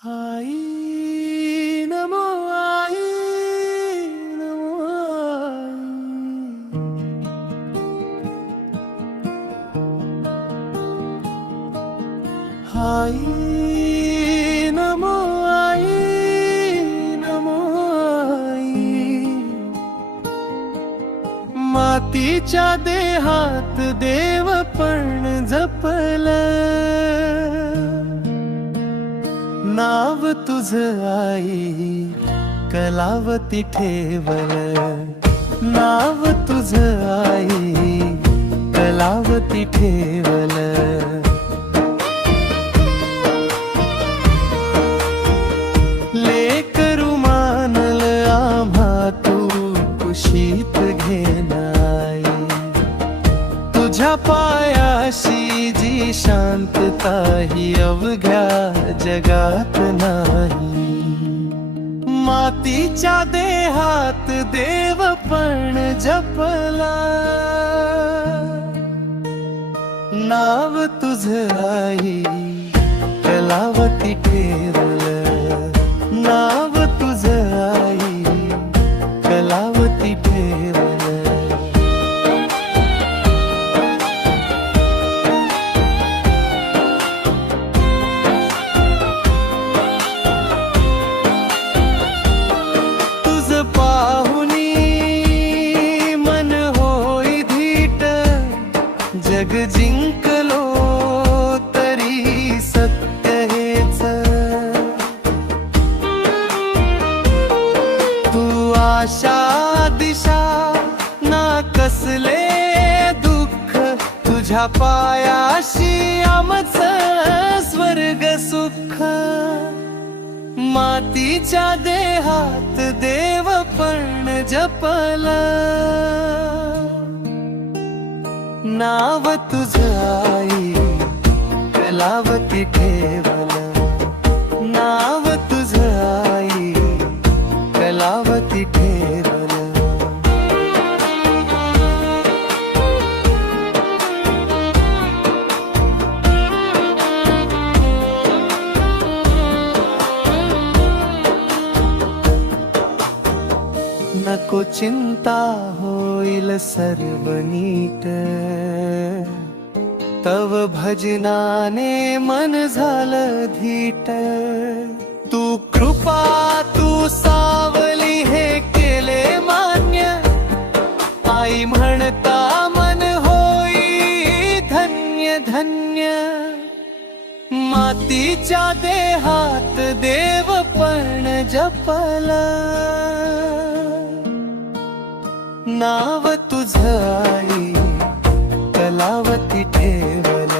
आई नमो आई नमो आई नमो आई नमो आई मातीच्या देहात देवपण जपलं नाव तुझ आई कलावती ठेवलं नाव तुझ आई कलावती ठेवलं लेकरू मानल आम्हा तू कुशीत घेनाई तुझ्या पायाशी जी शांतता ही अवघ्या जगात नाही मातीच्या देहात देवपण जपला नाव तुझ आई कलावती ठेवलं नाव तुझ आई कलावती ठेवलं पाहुनी मन होई धीट जग जिंकलो तरी सत्य हेच तू आशा दिशा ना कसले दुःख तुझ्या पायाशी आमचं स्वर्ग सुख मातीच्या देहात देवपण जपलं नाव तुझ आई कलावती ठेवलं नाव तुझ आई कलावती ठेवलं नको चिंता होईल सर्व नीट तव भजनाने मन झालं धीट तू कृपा तू सावली हे केले मान्य आई म्हणता मन होई धन्य धन्य मातीच्या देहात देवपण जपलं नाव तुझ आई कलावती ठेवलं